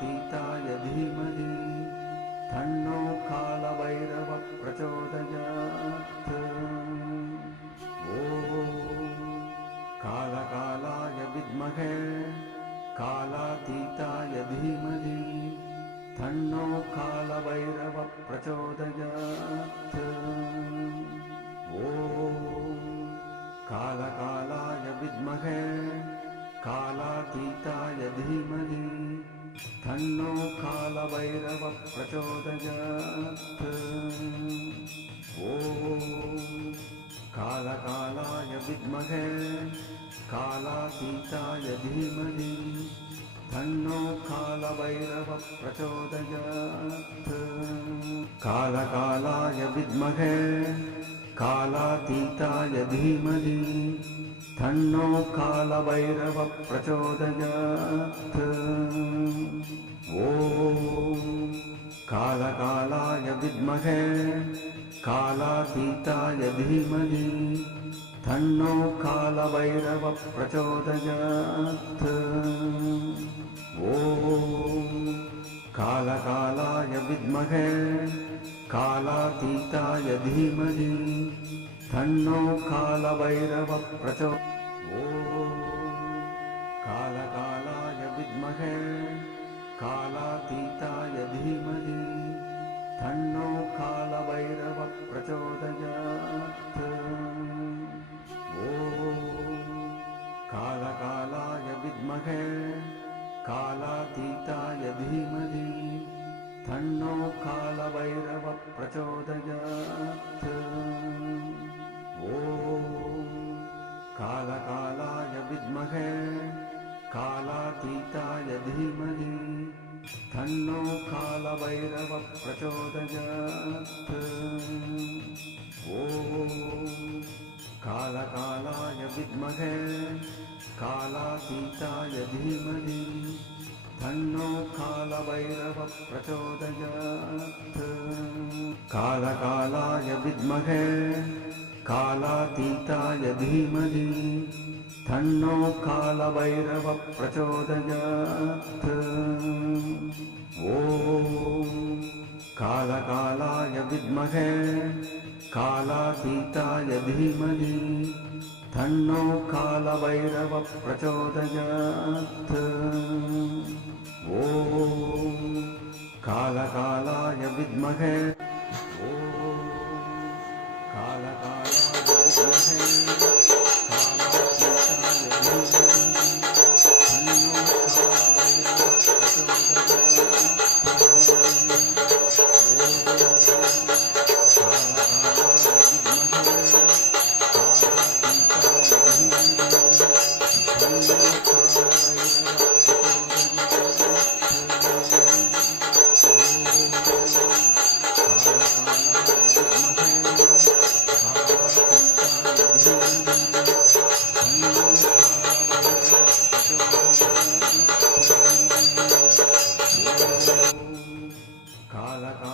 कालातीताय धीमहि तन्नो कालभैरवः प्रचोदयात्। कालकालाय विद्महे कालातीताय धीमहि तन्नो कालभैरवः प्रचोदयात्। कालकालाय विद्महे कालातीताय धीमहि तन्नो कालभैरवः प्रचोदयात्। कालकालाय विद्महे कालातीताय धीमहि तन्नो कालभैरवः प्रचोदयात्। कालकालाय विद्महे कालातीताय धीमहि तन्नो कालभैरवः प्रचोदयात्। कालकालाय विद्महे कालातीताय धीमहि तन्नो कालभैरवः प्रचोदयात्। कालकालाय विद्महे कालातीताय धीमहि तन्नो कालभैरवः कालकालाय विद्महे कालातीताय धीमहि तन्नो कालभैरवः प्रचोदयात्। कालकालाय विद्महे कालातीताय धीमहि तन्नो कालभैरवः प्रचोदयात्। कालकालाय विद्महे कालातीताय धीमहि तन्नो कालभैरवः प्रचोदयात्। कालकालाय विद्महे कालातीताय धीमहि तन्नो कालभैरवः प्रचोदयात्। कालकालाय विद्महे कालातीताय धीमहि तन्नो कालभैरवः प्रचोदयात्। कालकालाय विद्महे कालातीताय धीमहि तन्नो कालभैरवः प्रचोदयात्। कालकालाय विद्महे कालकालाय विद्महे